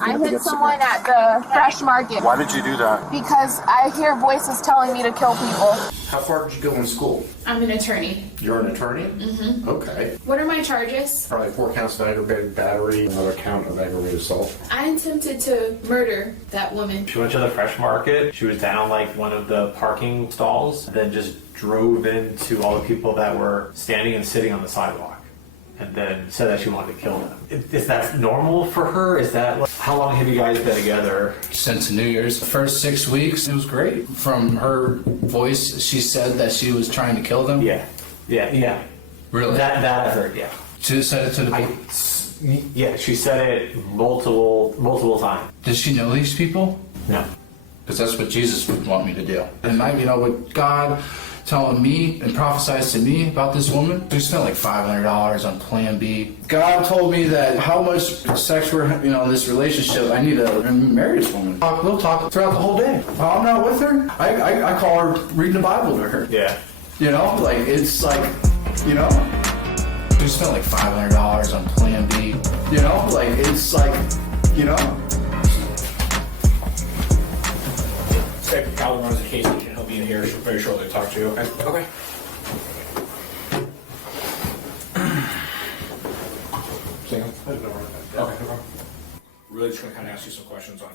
I hit someone at the fresh market. Why did you do that? Because I hear voices telling me to kill people. How far did you go in school? I'm an attorney. You're an attorney? Mm-hmm. Okay. What are my charges? Probably 4 counts of aggravated battery, another count of aggravated assault. I attempted to murder that woman. She went to the fresh market. She was down like one of the parking stalls, then just drove into all the people that were standing and sitting on the sidewalk. And then said that she wanted to kill them. Is that normal for her? Is that, how long have you guys been together? Since New Year's. The first 6 weeks, it was great. From her voice, she said that she was trying to kill them. Yeah. Really? That I heard, yeah. She said it to the Yeah, she said it multiple times. Does she know these people? No. Because that's what Jesus would want me to do. And with God telling me and prophesies to me about this woman, we spent like $500 on Plan B. God told me that how much sex we're, in this relationship, I need to marry this woman. We'll talk throughout the whole day. While I'm not with her, I call her reading the Bible to her. Yeah. It's like, we spent like $500 on Plan B. It's like, Calvin runs a case agent. He'll be in here very shortly to talk to you. Okay. Okay. Really just going to kind of ask you some questions on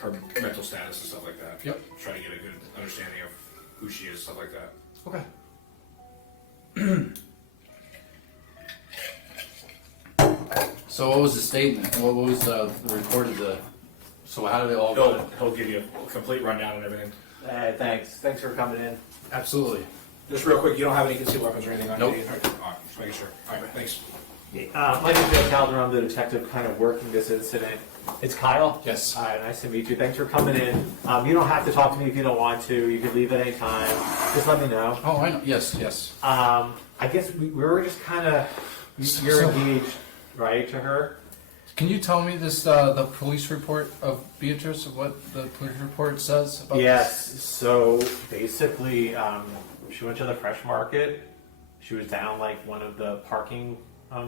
her mental status and stuff like that. Yep. Try to get a good understanding of who she is, stuff like that. Okay. So what was the statement? What was the recorded? So how did it all go? He'll give you a complete rundown and everything. Hey, thanks for coming in. Absolutely. Just real quick, you don't have any concealed weapons or anything on Nope. you? All right, just making sure. All right, thanks. My name is Joe Calderon. I'm the detective kind of working this incident. It's Kyle. Yes. Hi, nice to meet you. Thanks for coming in. You don't have to talk to me if you don't want to. You can leave at any time. Just let me know. Oh, I know. Yes. I guess we were just kind of, you're engaged, right, to her? Can you tell me this, the police report of Beatrice, what the police report says about Yes, so basically, she went to the fresh market. She was down like one of the parking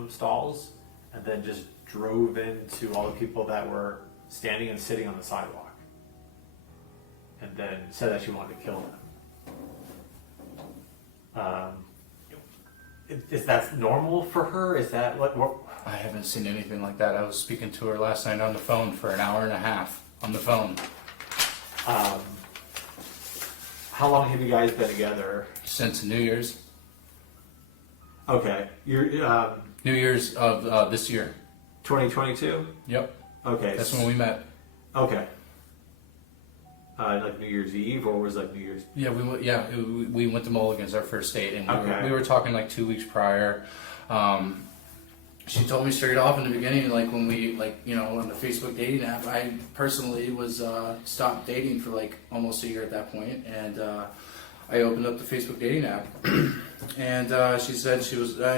stalls, and then just drove into all the people that were standing and sitting on the sidewalk. And then said that she wanted to kill them. Is that normal for her? Is that what? I haven't seen anything like that. I was speaking to her last night on the phone for an hour and a half on the phone. How long have you guys been together? Since New Year's. Okay, you're New Year's of this year. 2022. Yep. Okay, That's when we met. Okay. Like New Year's Eve, or was it like New Year's? Yeah, we went to Mulligan's our first date, and Okay. we were talking like 2 weeks prior. She told me straight off in the beginning, like when we on the Facebook dating app, I personally was stopped dating for like almost a year at that point, and I opened up the Facebook dating app, and she said I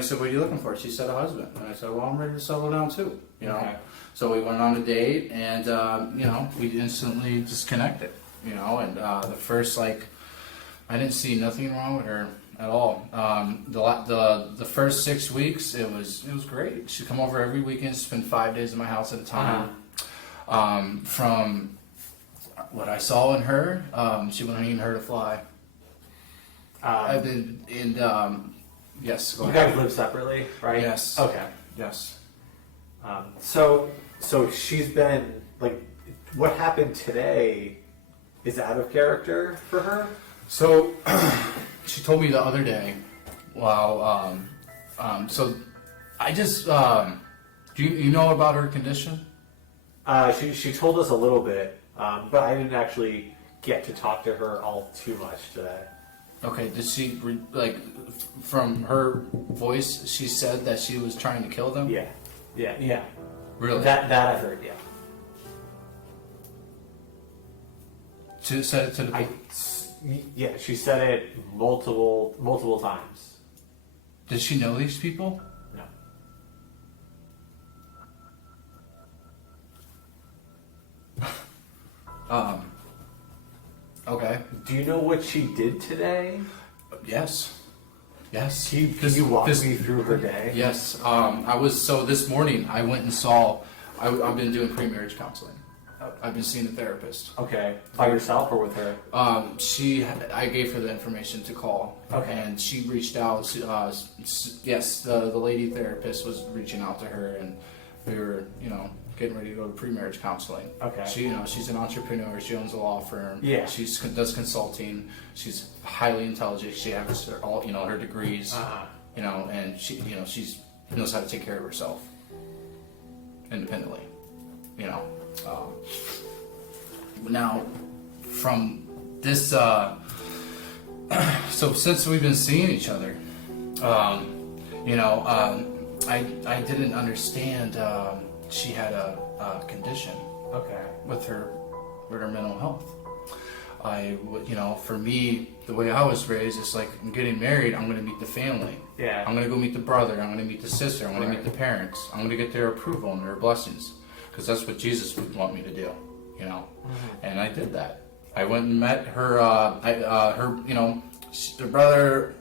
said, what are you looking for? She said a husband, and I said, well, I'm ready to settle down too, Okay. So we went on a date, and we instantly just connected, and the first I didn't see nothing wrong with her at all. The first 6 weeks, it was great. She'd come over every weekend, spend 5 days in my house at a time. From what I saw in her, she wasn't even her to fly. Yes. Go You ahead. guys live separately, right? Yes. Okay. Yes. So she's been like, what happened today is out of character for her? So she told me the other day, so I just, do you know about her condition? She told us a little bit, but I didn't actually get to talk to her all too much today. Okay, did she, from her voice, she said that she was trying to kill them? Yeah. Really? That I heard, yeah. She said it to the... Yeah, she said it multiple times. Does she know these people? No. Okay. Do you know what she did today? Yes. Can you walk me through her day? Yes. So this morning I went and saw, I've been doing pre-marriage counseling. I've been seeing a therapist. Okay. By yourself or with her? I gave her the information to call. Okay. And she reached out. Yes, the lady therapist was reaching out to her, and we were, getting ready to go to pre-marriage counseling. Okay. She's an entrepreneur. She owns a law firm. Yeah. She does consulting. She's highly intelligent. She has all, her degrees. And she knows how to take care of herself independently. Now, from this, so since we've been seeing each other, I didn't understand she had a condition. Okay. With her mental health. For me, the way I was raised, it's like I'm getting married. I'm going to meet the family. Yeah. I'm going to go meet the brother. I'm going to meet the sister. I'm going to meet the parents. I'm going to get their approval and their blessings, because that's what Jesus would want me to do. And I did that. I went and met her. The brother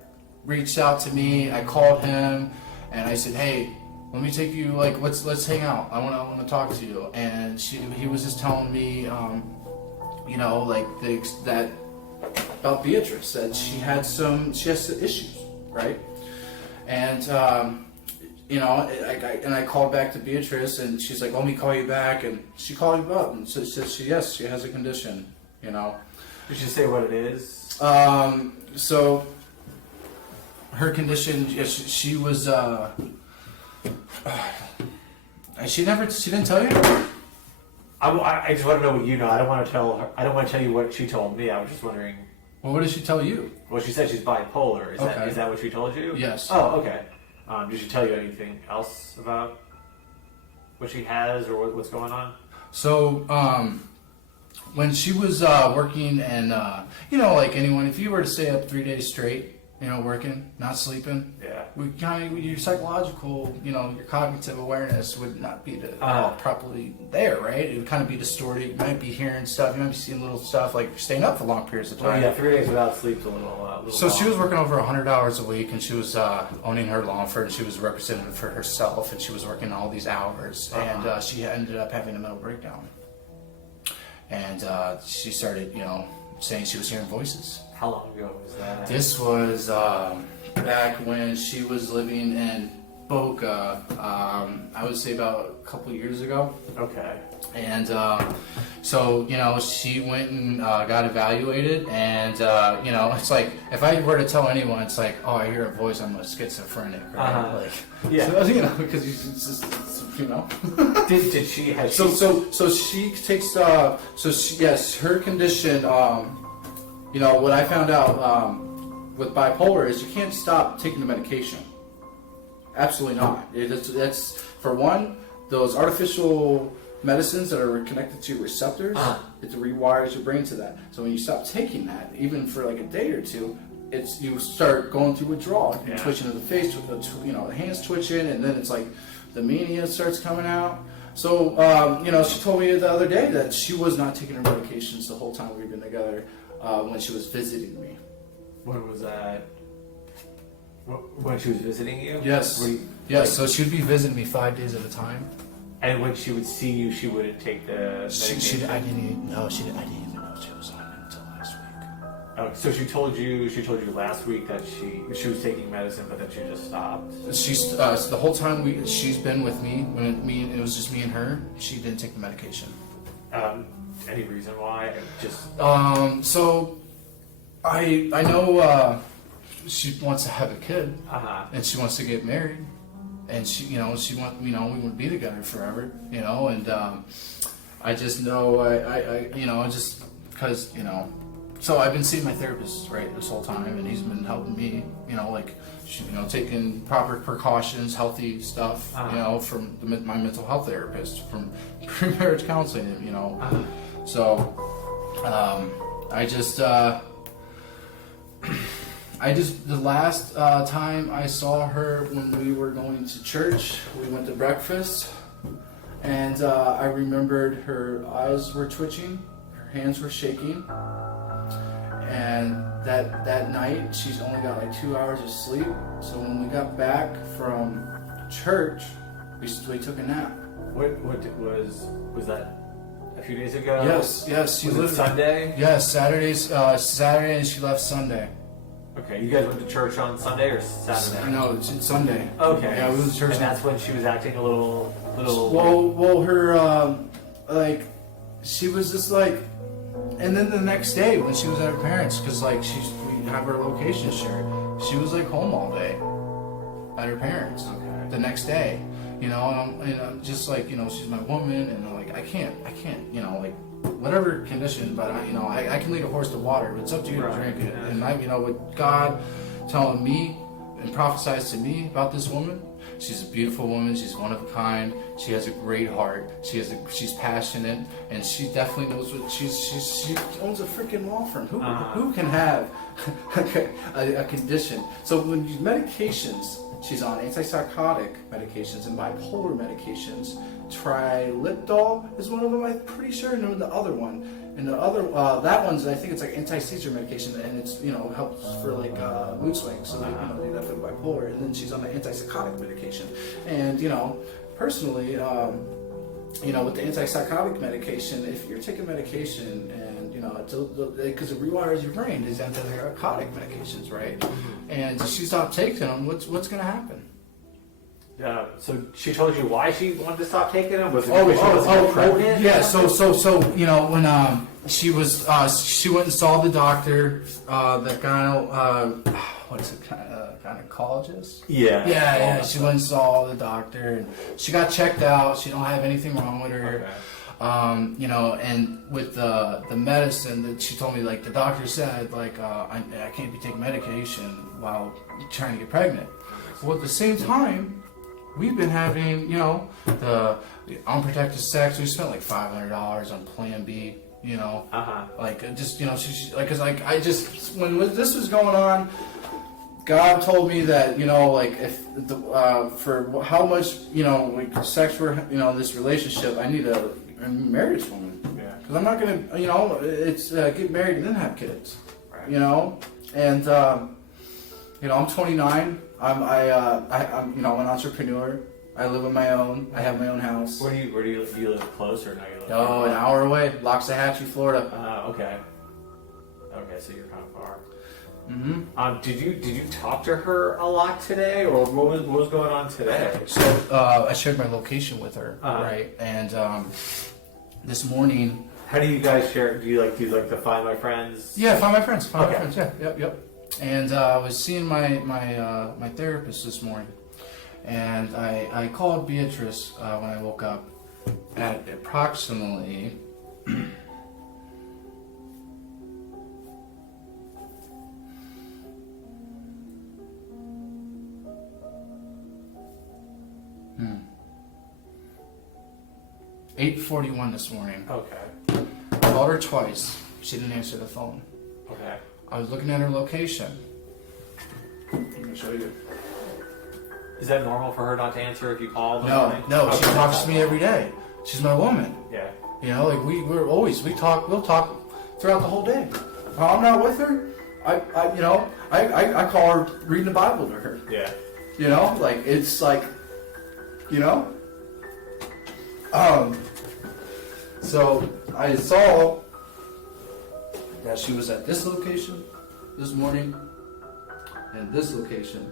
reached out to me. I called him, and I said, "Hey, let me take you. Let's hang out. I want to talk to you." And he was just telling me, that about Beatrice, that she has some issues, right? And I called back to Beatrice, and she's like, "Let me call you back." And she called me up and said, "Yes, she has a condition." Did she say what it is? So her condition, she was. She didn't tell you. I just want to know what you know. I don't want to tell her. I don't want to tell you what she told me. I was just wondering. Well, what did she tell you? Well, she said she's bipolar. Is that what she told you? Yes. Oh, okay. Did she tell you anything else about what she has or what's going on? So, when she was working, and like anyone, if you were to stay up 3 days straight, working, not sleeping, your psychological, your cognitive awareness would not be properly there, right? It would kind of be distorted. You might be hearing stuff, you might be seeing little stuff, like staying up for long periods of time. Oh yeah, 3 days without sleep's a little So long. she was working over 100 hours a week, and she was owning her law firm, and she was representative for herself, and she was working all these hours, and she ended up having a mental breakdown. And she started, saying she was hearing voices. How long ago was that? This was back when she was living in Boca, I would say about a couple years ago. Okay. And so, she went and got evaluated, and, it's like, if I were to tell anyone, it's like, oh, I hear a voice, I'm a schizophrenic, right? Yeah. So, because it's just, Did she have... So she takes, yes, her condition, what I found out with bipolar is you can't stop taking the medication. Absolutely not. That's for one, those artificial medicines that are connected to receptors, it rewires your brain to that. So when you stop taking that, even for like a day or two, you start going through withdrawal, twitching of the face, the hands twitching, and then it's like the mania starts coming out. So she told me the other day that she was not taking her medications the whole time we've been together. When she was visiting me. When was that? When she was visiting you? Yes. Yes, so she would be visiting me 5 days at a time. And when she would see you, she wouldn't take the medication? I didn't even know she was on it until last week. Oh, so she told you last week that she was taking medicine, but then she just stopped? She's the whole time she's been with me, when it was just me and her, she didn't take the medication. Any reason why? So I know she wants to have a kid, and she wants to get married, and she wants we want to be together forever, and I just know just because so I've been seeing my therapist this whole time, and he's been helping me, taking proper precautions, healthy stuff, from my mental health therapist, from pre-marriage counseling, So, the last time I saw her when we were going to church, we went to breakfast, and I remembered her eyes were twitching, her hands were shaking, and that night she's only got like 2 hours of sleep. So when we got back from church, we took a nap. What was that a few days ago? Yes. She Was it lived Sunday? Yes, Saturday, and she left Sunday. Okay, you guys went to church on Sunday or Saturday? No, it's Sunday. Okay. Yeah, we went to church. And that's when she was acting a little. Well, her like, she was just like, and then the next day when she was at her parents, because like we have her location shared, she was like home all day at her parents. Okay. The next day, and I'm just like, she's my woman, and I'm like, I can't, like, whatever condition, but I can lead a horse to water, but it's up to you to drink it. And with God telling me and prophesies to me about this woman, she's a beautiful woman, she's one of a kind, she has a great heart, she's passionate, and she definitely knows what she owns a freaking law firm. Who can have a condition? So when you medications, she's on antipsychotic medications and bipolar medications. Triliptol is one of them, I'm pretty sure. And the other one, that one's, I think it's like anti-seizure medication, and it's helps for like mood swings. So like do that for the bipolar. And then she's on the antipsychotic medication. And personally, with the antipsychotic medication, if you're taking medication and because it rewires your brain, these antipsychotic medications, right? And she stopped taking them. What's going to happen? So she told you why she wanted to stop taking them? Was it because she wasn't pregnant? Yeah. So when she went and saw the doctor, the gynecologist. Yeah. She went and saw the doctor, and she got checked out. She don't have anything wrong with her. Okay. And with the medicine that she told me, like the doctor said, like I can't be taking medication while trying to get pregnant. Well, at the same time, we've been having, the unprotected sex. We spent like $500 on Plan B, like just, she like, cause like I just when this was going on, God told me that, like if for how much, like sex for, this relationship, I need to marry this woman. Yeah. Cause I'm not gonna, it's get married and then have kids. Right. And I'm 29. I'm an entrepreneur. I live on my own. I have my own house. Where do you live? Do you live close or no? You live Oh, an hour away, Loxahatchee, Florida. Okay. Okay, so you're kind of far. Mm-hmm. Did you talk to her a lot today, or what was going on today? So I shared my location with her, right? And this morning. How do you guys share? Do you like to find my friends? Yeah, find my friends. Find my Okay. friends. Yeah, yep. And I was seeing my therapist this morning, and I called Beatrice when I woke up at approximately 8:41 this morning. Okay. Called her twice. She didn't answer the phone. Okay. I was looking at her location. I'm gonna show you. Is that normal for her not to answer if you call? No, she talks to me every day. She's my woman. Yeah. Like we'll talk throughout the whole day. If I'm not with her, I call her reading the Bible to her. Yeah. Like it's like, so I saw that she was at this location this morning and this location.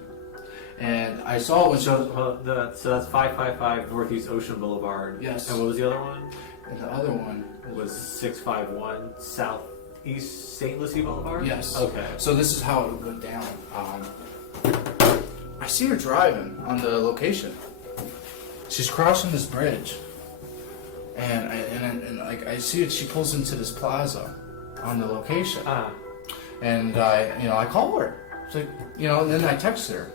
And I saw when So that's 555 Northeast Ocean Boulevard. Yes. And what was the other one? and the other one Was 651 Southeast St. Lucie Boulevard? Yes. Okay. So this is how it went down. I see her driving on the location. She's crossing this bridge, and I see it. She pulls into this plaza on the location, and I call her. It's like, and then I text her.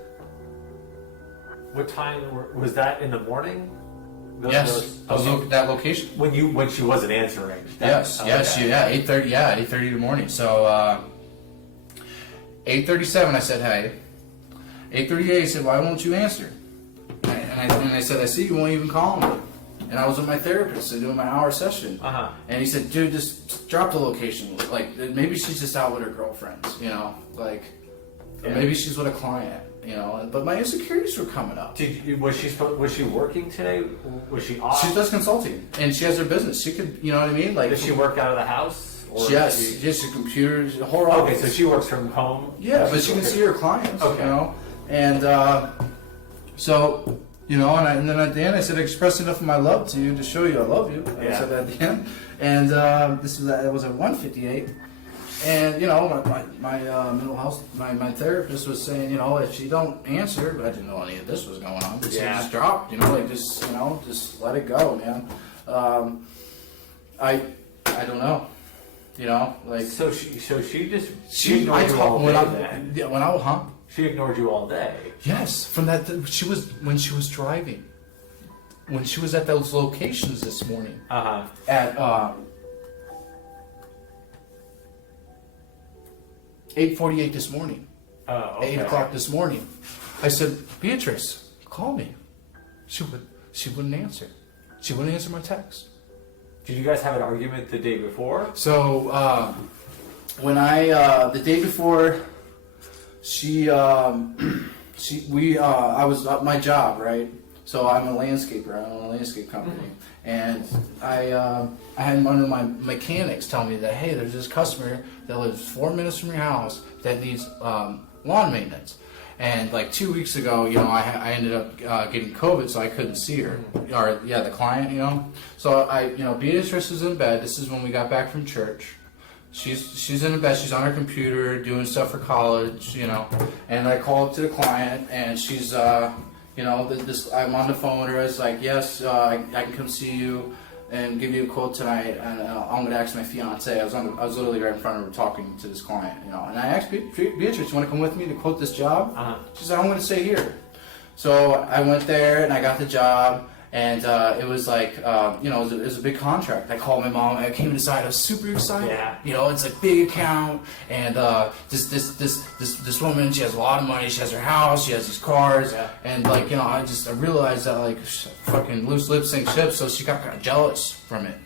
What time was that in the morning? Yes, that location. When she wasn't answering. Yes, 8:30. Yeah, 8:30 in the morning. So 8:37, I said, hey. 8:38, I said, why won't you answer? And I said, I see you won't even call me. And I was with my therapist doing my hour session. And he said, dude, just drop the location. Like, maybe she's just out with her girlfriends, or maybe she's with a client. you know. But my insecurities were coming up. Was she working today? Was she off? She does consulting, and she has her business. She could, you know what I mean? Like, Does she work out of the house? Or yes, yes, she computers, the whole Okay, office. so she works from home. Yeah, but she can see her clients, Okay. you know. And so, you know, and then at the end I said, I expressed enough of my love to you to show you I love you. I Yeah. said that at the end. And it was at 1:58. And, you know, my mental health, my therapist was saying, you know, if she don't answer, but I didn't know any of this was going on. But she just dropped, you know, like just, you know, just let it go, man. I don't know. You know, like So she ignored I you all told day when then? when I was She ignored you all day. yes, from that she was when she was driving, when she was at those locations this morning at 8:48 this morning, Oh, okay. 8 o'clock this morning. I said, Beatrice, call me. She wouldn't answer. She wouldn't answer my text. Did you guys have an argument the day before? So when the day before, I was at my job, right? So I'm a landscaper. I own a landscape company, and I had one of my mechanics tell me that, hey, there's this customer that lives 4 minutes from your house that needs lawn maintenance. And like 2 weeks ago, you know, I ended up getting COVID, so I couldn't see her, or the client, you know. So Beatrice is in bed. This is when we got back from church. She's in bed. She's on her computer doing stuff for college, you know. And I called up to the client, and she's, you know, I'm on the phone with her. It's like, yes, I can come see you and give you a quote tonight, and I'm gonna ask my fiance. I was literally right in front of her talking to this client, you know. And I asked Beatrice, you want to come with me to quote this job? She said, I'm gonna stay here. So I went there and I got the job, and it was like, you know, it was a big contract. I called my mom. I came inside. I was super excited. Yeah. You know, it's a big account, and this woman, she has a lot of money. She has her house. She has these cars, and like, you know, I realized that like fucking loose lips sink ships. So she got kind of jealous from it.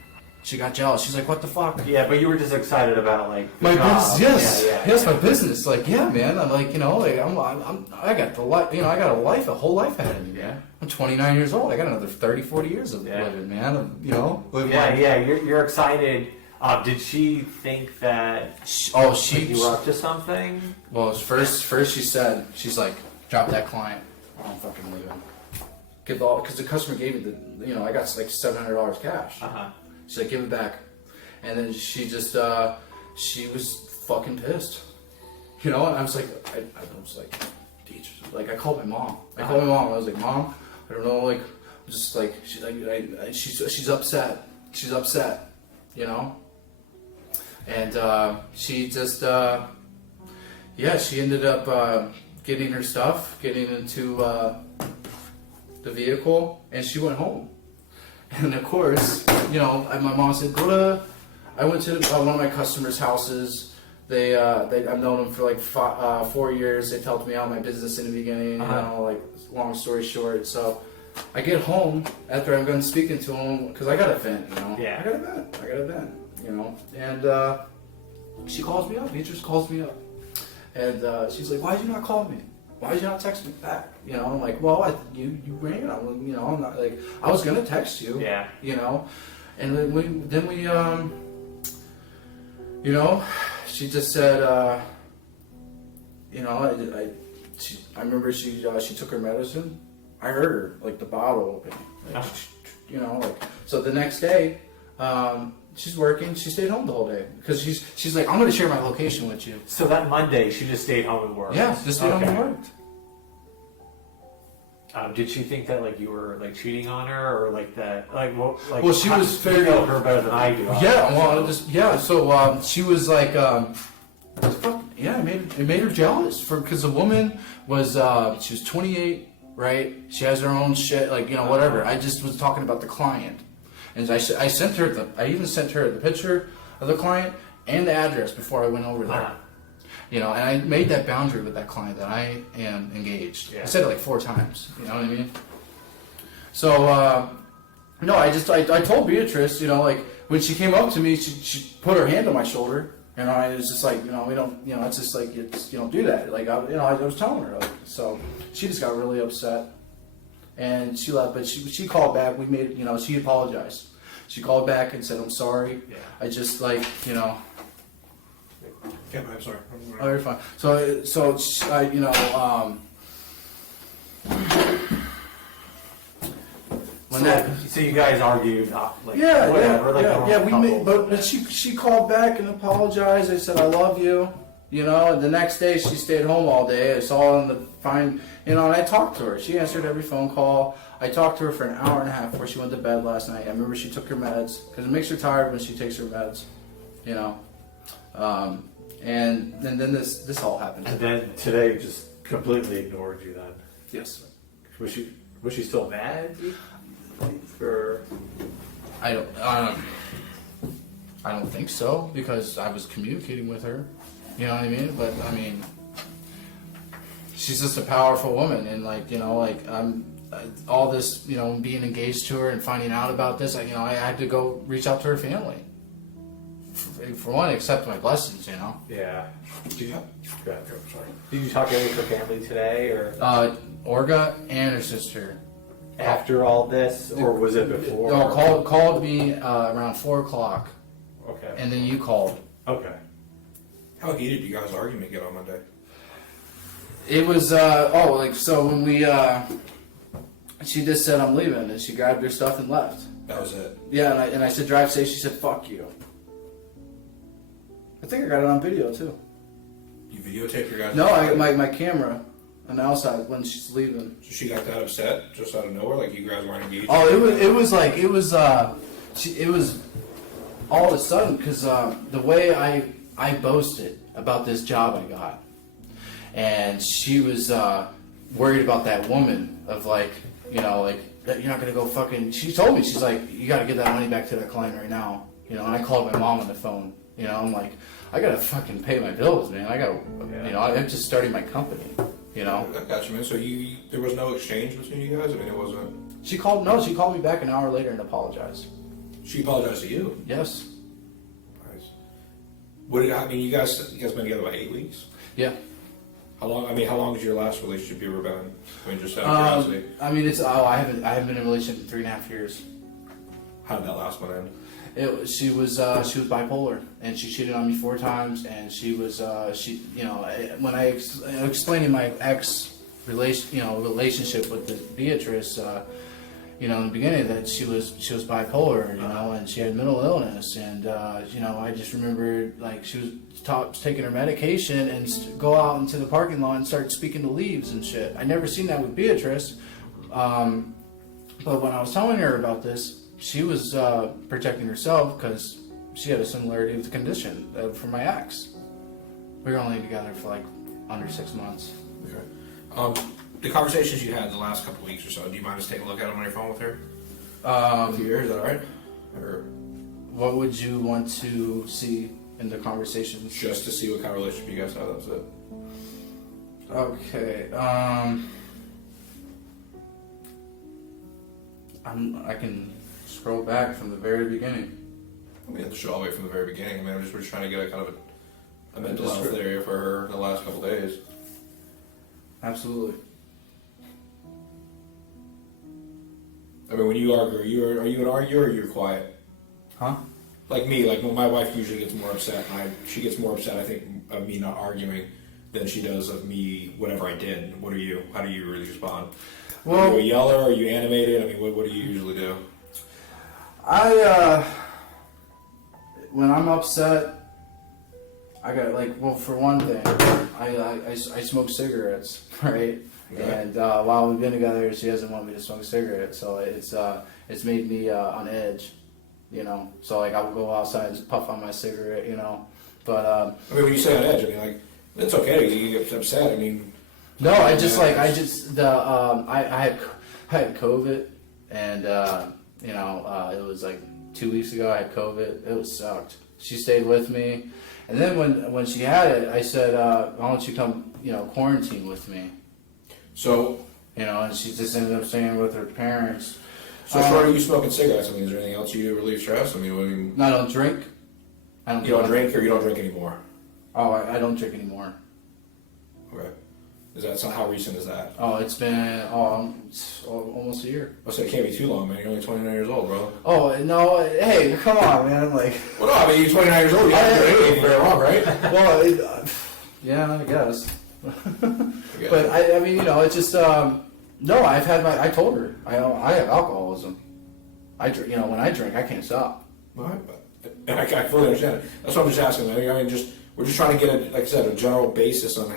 She got jealous. She's like, what the fuck? Yeah, but you were just excited about like My business, yes, yes, my business. Like, yeah, man. I'm like, you know, like I got the life, you know, I got a whole life ahead of me. Yeah. I'm 29 years old. I got another 30, 40 years of living, man. You know, living life. You're excited. Did she think that? You were up to something? Well, first she said, she's like, drop that client. I don't fucking leave him. Give all, because the customer gave me the, you know, I got like $700 cash. She's like, give it back. And then she just, she was fucking pissed. You know, and I was like, I was like, I called my mom. I was like, Mom, I don't know, like, just like, she's upset. She's upset, you know? And she just, she ended up getting her stuff, getting into the vehicle, and she went home. And of course, you know, my mom said, I went to one of my customers' houses. I've known them for like 4 years. They helped me out in my business in the beginning, you know, like, long story short. So I get home after I'm done speaking to them, because I got a vent, you know. Yeah. I got a vent, you know. And she calls me up. Beatrice calls me up. And she's like, why did you not call me? Why did you not text me back? You know, I'm like, well, you rang. You know, I'm not like, I was gonna text you. Yeah. You know, and then we you know, she just said, you know, I remember she took her medicine. I heard her, like, the bottle open. Like, you know, like, so the next day, she's working. She stayed home the whole day because she's like, I'm gonna share my location with you. So that Monday, she just stayed home and worked. Yeah, just stayed home and worked. Did she think that like you were like cheating on her, or like that? Like, well, she was very. You know her better than I do. Yeah, well, So she was like, it made her jealous because the woman was she was 28, right? She has her own shit, like, you know, whatever. I just was talking about the client. And I sent her I even sent her the picture of the client and the address before I went over there. You know, and I made that boundary with that client that I am engaged. I said it like 4 times. You know what I mean? So, no, I told Beatrice, you know, like, when she came up to me, she put her hand on my shoulder You know, and it's just like, you know, we don't, you know, it's just like, it's, you don't do that. Like, I was telling her, like, so she just got really upset and she left, but she called back. We made, you know, she apologized. She called back and said, I'm sorry. Yeah. I just like, you know. Yeah, I'm sorry. Oh, you're fine. So, you know, when that. So you guys argued, like, Yeah, whatever, like yeah. normal We couple, made, but she called back and apologized. I said I love you, you know. And the next day she stayed home all day. I saw in the fine, you know. And I talked to her. She answered every phone call. I talked to her for an hour and a half before she went to bed last night. I remember she took her meds because it makes her tired when she takes her meds, you know. And then this all happened. And then today just completely ignored you. Then Yes. was she still mad? Or I don't think so because I was communicating with her. You know what I mean? But I mean, she's just a powerful woman, and like, you know, like all this, you know, being engaged to her and finding out about this, I had to go reach out to her family. For one, accept my blessings, you know. yeah. Go ahead. Sorry. Did you talk to any of her family today, or Orga and her sister. after all this, or was it before? No, called me around 4 o'clock, Okay. and then you called. Okay. How heated did you guys' argument get on Monday? It was so when we she just said I'm leaving, and she grabbed her stuff and left. That was it. Yeah, and I said drive safe. She said fuck you. I think I got it on video too. You videotaped your guys'? No, I got my camera on the outside when she's leaving. So she got that upset just out of nowhere, like you guys weren't engaged? Oh, it was all of a sudden because the way I boasted about this job I got, and she was worried about that woman of like, you know, like that you're not gonna go fucking. She told me, she's like, you gotta get that money back to that client right now, you know. And I called my mom on the phone, you know. I'm like, I gotta fucking pay my bills, man. I gotta, you know, I'm just starting my company, you know. I got you, man. So there was no exchange between you guys? I mean, it wasn't... She called me back an hour later and apologized. She apologized to you? Yes. Nice. You guys been together about 8 weeks? Yeah. How long has your last relationship you ever been? I mean, just out of curiosity. I mean, I haven't been in a relationship in 3.5 years. How did that last one end? She was bipolar, and she cheated on me 4 times, and she was you know, when I explaining my relationship with Beatrice, you know, in the beginning, that she was bipolar, you know, and she had mental illness, and you know, I just remember like she was taking her medication and go out into the parking lot and start speaking to leaves and shit. I never seen that with Beatrice, but when I was telling her about this, she was protecting herself because she had a similarity with the condition from my ex. We were only together for like under 6 months. Okay. The conversations you had the last couple of weeks or so, do you mind just taking a look at them on your phone with her? With you, is that alright? Or What would you want to see in the conversations? just to see what kind of relationship you guys have, that's it. Okay. I can scroll back from the very beginning. I mean, have to show all the way from the very beginning. I mean, we're just trying to get a kind of a mental health area for her in the last couple of days. Absolutely. I mean, when you argue, are you an arguer or you're quiet? Huh? Like me, like when my wife usually gets more upset, she gets more upset, I think, of me not arguing than she does of me, whatever I did. How do you really respond? Well, are you a yeller? Are you animated? I mean, what do you usually do? When I'm upset, I got for one thing, I smoke cigarettes, right? Okay. And while we've been together, she doesn't want me to smoke cigarettes, so it's made me on edge, you know. So like I will go outside and just puff on my cigarette, you know. But I mean, when you say on edge, I mean, like, it's okay. You get upset. I mean, no, I had COVID, and you know, it was like 2 weeks ago. I had COVID. It was sucked. She stayed with me, and then when she had it, I said, "Why don't you come, you know, quarantine with me?" So, you know, and she just ended up staying with her parents. short of you smoking cigarettes, I mean, is there anything else you do to relieve stress? I mean, I don't drink. I don't. You don't drink, or you don't drink anymore? Oh, I don't drink anymore. Okay. Is that how recent is that? Oh, it's been it's almost a year. I said it can't be too long, man. You're only 29 years old, bro. Oh no! Hey, come on, man! Like, Well, no, I mean you're 29 years old. You haven't done anything very long, right? well, yeah, I guess. Yeah. But I mean, it's just no. I've had I told her I have alcoholism. I drink. When I drink, I can't stop. Well, I fully understand it. That's what I'm just asking. I mean, we're just trying to get like I said, a general basis on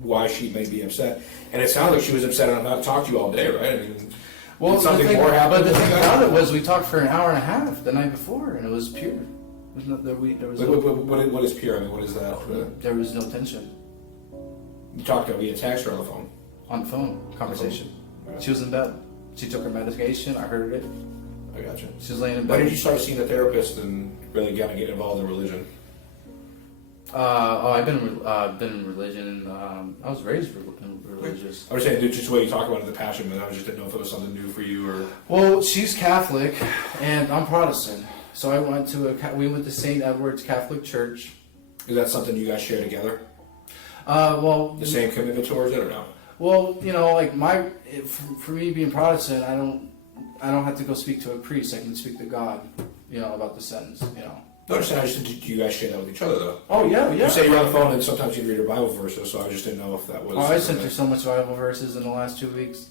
why she may be upset. And it sounds like she was upset enough not to talk to you all day, right? I mean, Well, did something more happen? but the thing about it was we talked for an hour and a half the night before, and it was pure. There was What is pure? I mean, what is that? there was no tension You talked via text or on the phone? on the phone conversation. Okay. She was in bed. She took her medication. I heard it. I got you. She was laying in When bed. did you start seeing a therapist and really get involved in religion? I've been in religion. I was raised religious. I was saying just the way you talk about it, the passion, but I just didn't know if it was something new for you or. Well, she's Catholic, and I'm Protestant. So I went to we went to St. Edward's Catholic Church. Is that something you guys share together? Well, The same commitment towards it or no? well, like for me being Protestant, I don't have to go speak to a priest. I can speak to God, about the sentence, No, I understand. Do you guys share that with each other though? Oh yeah. You say you're on the phone and sometimes you read your Bible verses, so I just didn't know if that was. Oh, I sent her so much Bible verses in the last 2 weeks.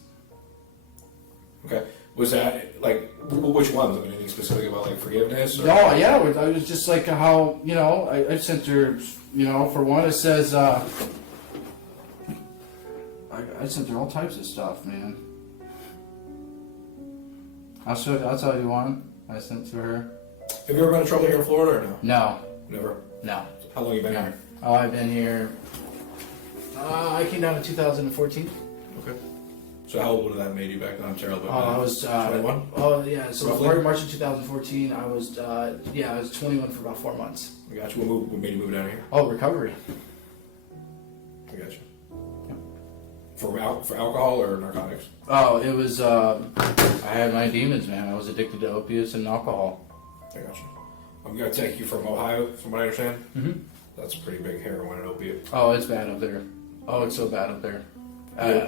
Okay. Was that like which ones? I mean, anything specific about like forgiveness? Or? No, yeah, I was just like how I sent her. For one, it says I sent her all types of stuff, man. I'll tell you one I sent to her. Have you ever been in trouble here in Florida or no? No, Never. no. How long you been No. here? Oh, I've been here. I came down in 2014. Okay. So how old would have that made you back then? I'm terrible. Oh, I was 21. Oh, yeah. So Roughly? March of 2014, I was I was 21 for about 4 months. I got you. What made you move down here? Oh, recovery. I got you. For alcohol or narcotics? Oh, it was. I had my demons, man. I was addicted to opiates and alcohol. I got you. I'm gonna take you from Ohio, from what I understand. Mm-hmm. That's a pretty big heroin and opiate. Oh, it's bad up there. Oh, it's so bad up there.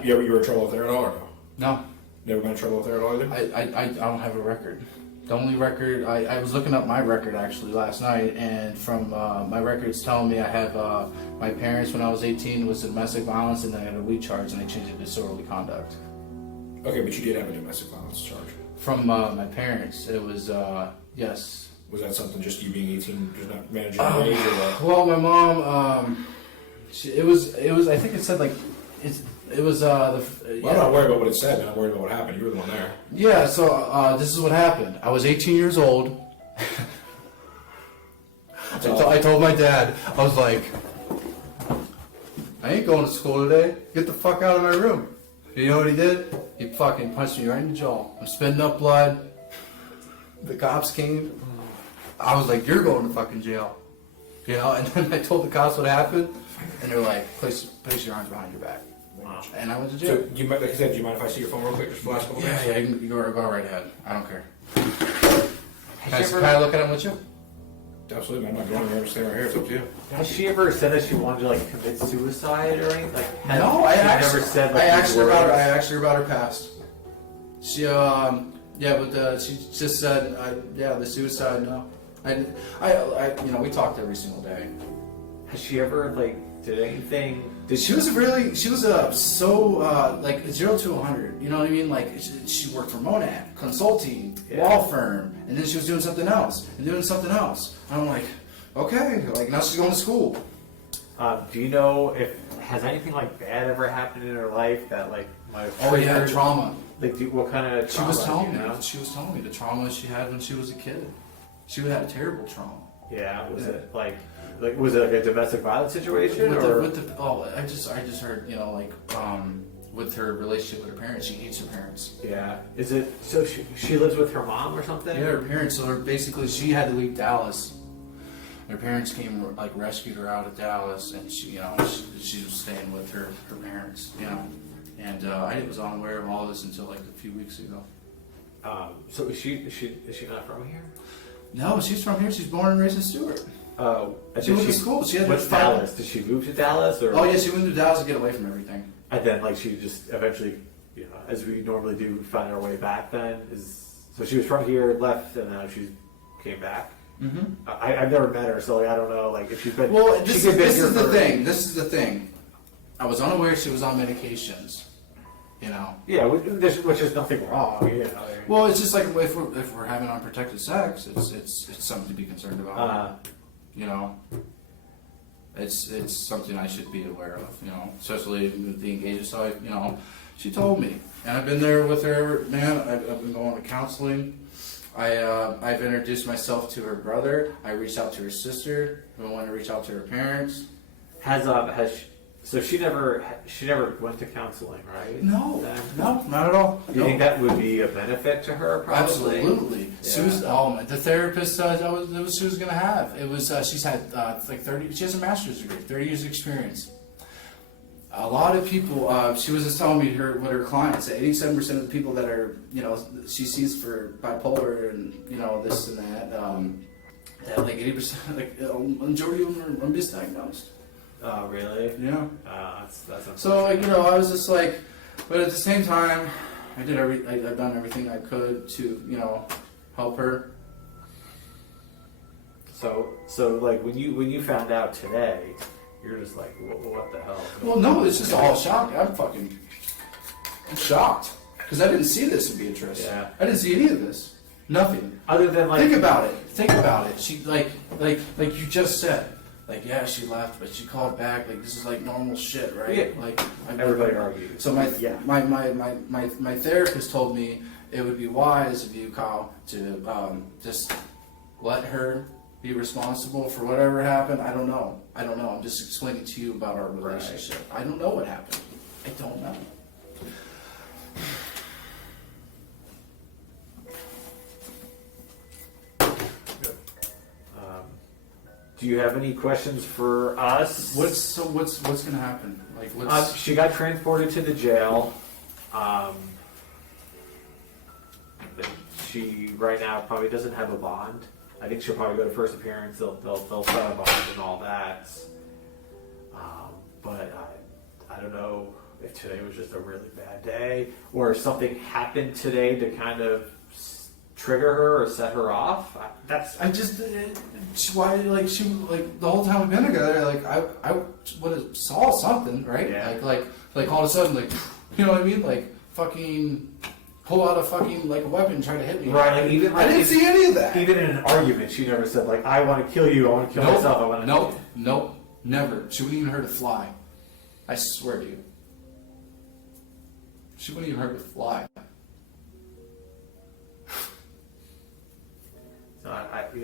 You were in trouble with there at all or no? No, Never been in trouble with there at all either? I don't have a record. The only record I was looking up my record actually last night, and from my records telling me I have my parents when I was 18 was domestic violence, and then I had a weed charge, and they changed it to disorderly conduct. Okay, but you did have a domestic violence charge. From my parents, it was yes. Was that something just you being 18, just not managing your age or what? Well, my mom, it was. I think it said like, it was Well, I'm not worried about what it said, man. I'm worried about what happened. You were the one there. Yeah. So this is what happened. I was 18 years old. I told my dad, I was like, I ain't going to school today. Get the fuck out of my room. You know what he did? He fucking punched me right in the jaw. I'm spitting up blood. The cops came. I was like, you're going to fucking jail. And then I told the cops what happened, and they're like, place your arms behind your back. Wow. And I went to jail. So, like I said, do you mind if I see your phone real quick just for the last couple minutes? Yeah, you go right ahead. I don't care. Can I look at him with you? Absolutely, man. I'm not going anywhere. I'm staying right here. It's up to you. Has she ever said that she wanted to like commit suicide or anything? Like, No, I never said. Like, I asked her about her. I words? asked her about her past. She she just said, the suicide. No, we talked every single day. Has she ever like did anything? She was like 0 to 100. You know what I mean? Like she worked for Monad Consulting, law firm, and then she was doing something else and doing something else. And I'm like, okay, like now she's going to school. Do you know if has anything like bad ever happened in her life that like might have Oh yeah, triggered- trauma. Like what kind of She trauma? was telling you me. know? She was telling me the trauma she had when she was a kid. She had a terrible trauma. Yeah, was it like was it like a domestic violence situation I just heard with her relationship with her parents, she hates her parents. yeah? Is it so she lives with her mom or something? Yeah, her parents. So basically, she had to leave Dallas. Her parents came rescued her out of Dallas, and she was staying with her parents. And I was unaware of all this until like a few weeks ago. So is she not from here? No, she's from here. She's born and raised in Stuart. Oh, She went to school. She had what's five- Dallas? Did she move to Dallas or? Oh yeah, she went to Dallas to get away from everything. And then like she just eventually, you know, as we normally do, found her way back. Then so she was from here, left, and now she's came back. Mm-hmm. I've never met her, so like, I don't know like if she's been. Well, she this could have been is here the for- thing. This is the thing. I was unaware she was on medications. You know. Yeah, which is nothing wrong. You know. Well, it's just like if we're having unprotected sex, it's something to be concerned about. You know, it's something I should be aware of. You know, especially with the engagement. So you know, she told me, and I've been there with her. Man, I've been going to counseling. I've introduced myself to her brother. I reached out to her sister. I want to reach out to her parents. So she never went to counseling, right? No, Then? no, not at all. Do you think that would be a benefit to her? Probably. Absolutely. Yeah. Susan, the therapist that was she was gonna have. It was she's had like 30. She has a master's degree, 30 years experience. A lot of people. She was just telling me what her clients. 87% of the people that are she sees for bipolar and this and that. That like 80%, like majority of them are misdiagnosed. Oh, really? Yeah. That's So like I was just like, but at the same time, I've done everything I could to help her. So like when you found out today, you're just like, what the hell? Well, no, it's just all shock. I'm shocked because I didn't see this in Beatrice. Yeah. I didn't see any of this. Nothing. Other than like Think about it. She like you just said. Like, yeah, she left, but she called back. Like, this is like normal shit, right? Yeah. Like, everybody argues. So my therapist told me it would be wise of you, Kyle, to just let her be responsible for whatever happened. I don't know. I'm just explaining to you about our relationship. Right. I don't know what happened. I don't know. Do you have any questions for us? What's gonna happen? Like, she got transported to the jail. She right now probably doesn't have a bond. I think she'll probably go to first appearance. They'll set a bond and all that. But I don't know if today was just a really bad day or if something happened today to kind of trigger her or set her off. Why she the whole time we've been together, like I would have saw something, right? Yeah. Like all of a sudden, like you know what I mean? Like fucking pull out a fucking like a weapon and try to hit me. Right, like even I didn't see any of that. Even in an argument, she never said like, "I want to kill you. I want to kill myself. I want to." Nope, never. She wouldn't even hurt a fly. I swear to you. She wouldn't even hurt a fly.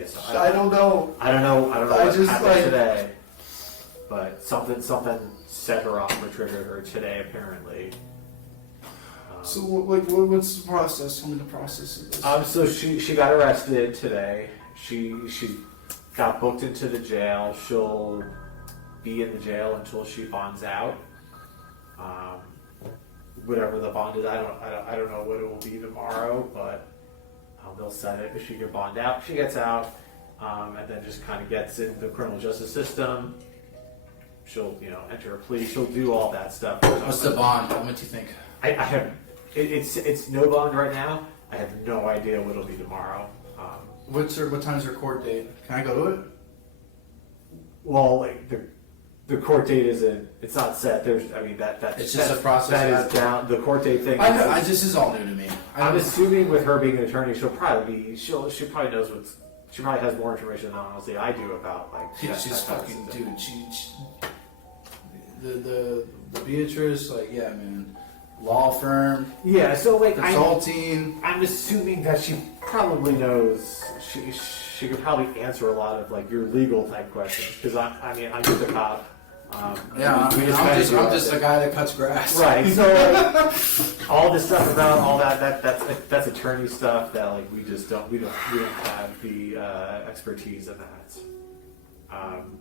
So I don't know. I don't know I what just, happened like- today, but something set her off or triggered her today. Apparently. So what's the process? Tell me the process of this. So she got arrested today. She got booked into the jail. She'll be in the jail until she bonds out. Whatever the bond is, I don't know what it will be tomorrow, but they'll set it. If she can bond out, she gets out, and then just kind of gets in the criminal justice system. She'll enter a plea. She'll do all that stuff. What's the bond? How much do you think? I have. It's no bond right now. I have no idea what it'll be tomorrow. What time's her court date? Can I go to it? Well, like the court date isn't. It's not set. That's It's just a process. That is down. The court date thing. This is all new to me. I'm assuming with her being an attorney, she probably knows what's. She probably has more information than honestly I do about like. Yeah, she's fucking dude. She the Beatrice, like, yeah, man, law firm. Yeah, so like consulting. I'm assuming that she probably knows. She could probably answer a lot of like your legal type questions because I'm just a cop. Yeah, I'm just a guy that cuts grass. Right. So like, all this stuff about all that's attorney stuff that like we don't have the expertise in that.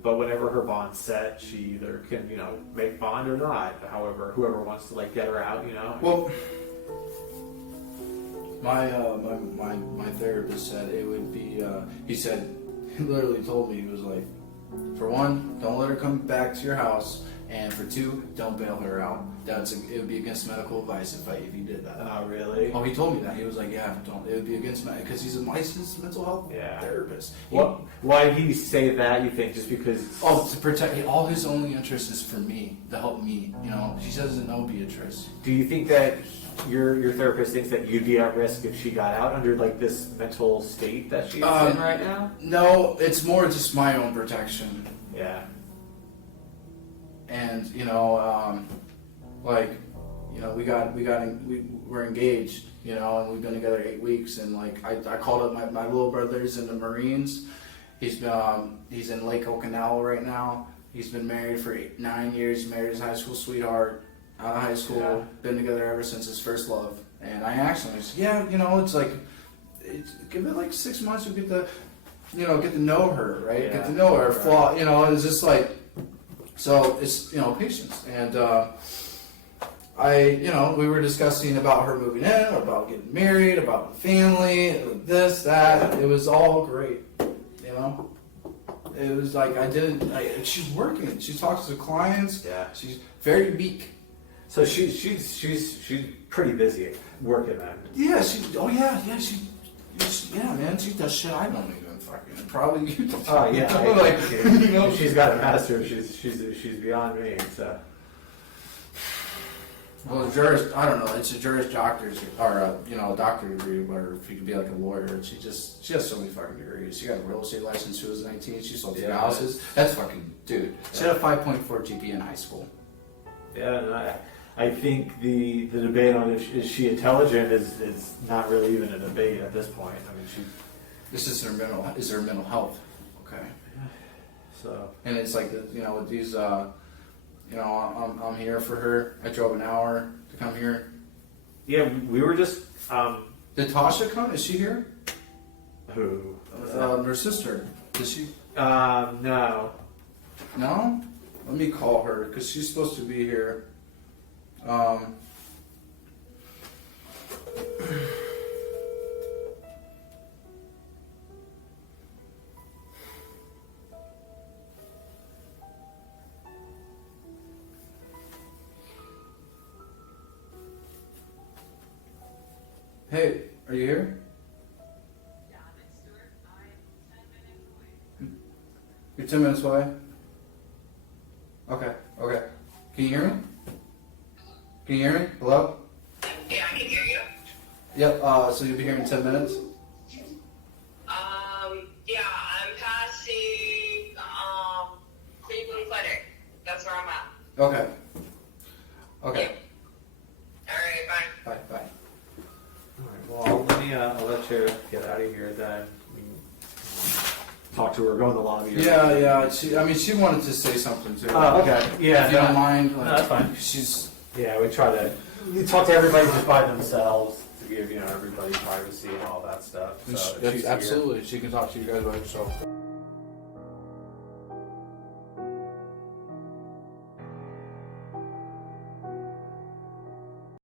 But whenever her bond's set, she either can make bond or not. However, whoever wants to like get her out, Well, My therapist said it would be. He literally told me, he was like, for one, don't let her come back to your house, and for two, don't bail her out. It would be against medical advice if you did that. Oh, really? Oh, he told me that. He was like, yeah, don't. It would be against because he's a licensed mental health therapist. What? Why did he say that? You think just because? Oh, to protect. All his only interest is for me, to help me. You know, she doesn't know Beatrice. Do you think that your therapist thinks that you'd be at risk if she got out under like this mental state that she's in right now? No, it's more just my own protection. Yeah. And we're engaged, and we've been together 8 weeks, and like I called up my little brother's in the Marines. He's in Lake Okinawa right now. He's been married for 9 years, married his high school sweetheart, out of high school, been together ever since his first love. And I asked him, I said, it's like, give it like 6 months, you'll get to, get to know her, right? Yeah. Get to know her, flaw, it's just like, so it's, patience. And we were discussing about her moving in, about getting married, about family, this, that. It was all great, It was like she's working. She talks to clients. Yeah. She's very meek. So she's pretty busy working then. Yeah. Man. She does shit I don't even fucking probably. Oh yeah. She's got a master's. She's beyond me. So. Well, I don't know. It's a Juris Doctor's or a doctorate degree, or if you could be like a lawyer. She has so many fucking degrees. She got a real estate license. She was 19. She sold 2 houses. That's fucking dude. She had a 5.4 GPA in high school. Yeah, and I think the debate on is she intelligent is not really even a debate at this point. I mean, this is her mental health. Okay. So. And it's like with these. I'm here for her. I drove an hour to come here. Yeah, we were just. Did Tasha come? Is she here? Who? Her sister. Is she? No. No? Let me call her because she's supposed to be here. Hey, are you here? Yeah, I'm Stuart. I'm 10 minutes away. You're 10 minutes away? Okay. Can you hear me? Can you hear me? Hello? Yeah, I can hear you. Yep, so you'll be here in 10 minutes? Yeah, I'm passing, Cleveland Clinic. That's where I'm at. Okay. Yeah. All right, bye. Bye. Well, I'll let you get out of here then. We can talk to her, go in the lobby. Yeah. She wanted to say something too. Oh, okay. Yeah. If you don't mind. No, that's fine. Yeah, we talk to everybody just by themselves to give everybody privacy and all that stuff. So Absolutely. She can talk to you guys by herself.